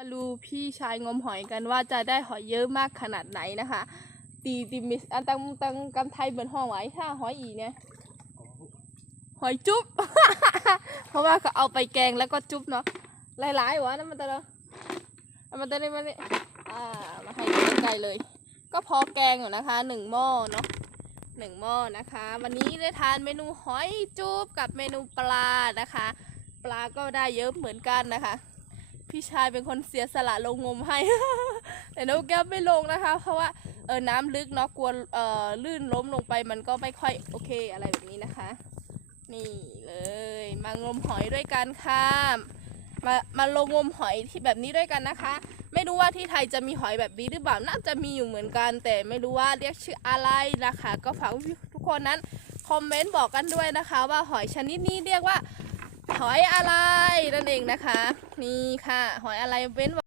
มาดูพี่ชายงมหอยกันว่าจะได้หอยเยอะมากขนาดไหนนะคะตีตีมิสอันตังตังกำไทยเหมือนห้องไว้ถ้าหอยอีเนี่ยหอยจุ๊บ เพราะว่าเขาเอาไปแกงแล้วก็จุ๊บเนาะหลายๆวะนั่นมันแต่ละเอามันแต่ละมันนี่อ่ามาให้ใกล้เลย ก็พอแกงอยู่นะคะหนึ่งหม้อเนาะหนึ่งหม้อนะคะ วันนี้ได้ทานเมนูหอยจุ๊บกับเมนูปลานะคะ ปลาก็ได้เยอะเหมือนกันนะคะ พี่ชายเป็นคนเสียสละลงงมให้ แต่นกแก้วไม่ลงนะคะ เพราะว่าเออน้ำลึกเนาะกลัวเอ่อลื่นล้มลงไปมันก็ไม่ค่อยโอเคอะไรแบบนี้นะคะ นี่เลย มางมหอยด้วยกันค่ะมามาลงงมหอยที่แบบนี้ด้วยกันนะคะ ไม่รู้ว่าที่ไทยจะมีหอยแบบนี้หรือเปล่าน่าจะมีอยู่เหมือนกัน แต่ไม่รู้ว่าเรียกชื่ออะไรนะคะ ก็ฝากทุกคนนั้นคอมเมนต์บอกกันด้วยนะคะ ว่าหอยชนิดนี้เรียกว่าหอยอะไร นั่นเองนะคะ นี่ค่ะ หอยอะไรเว้น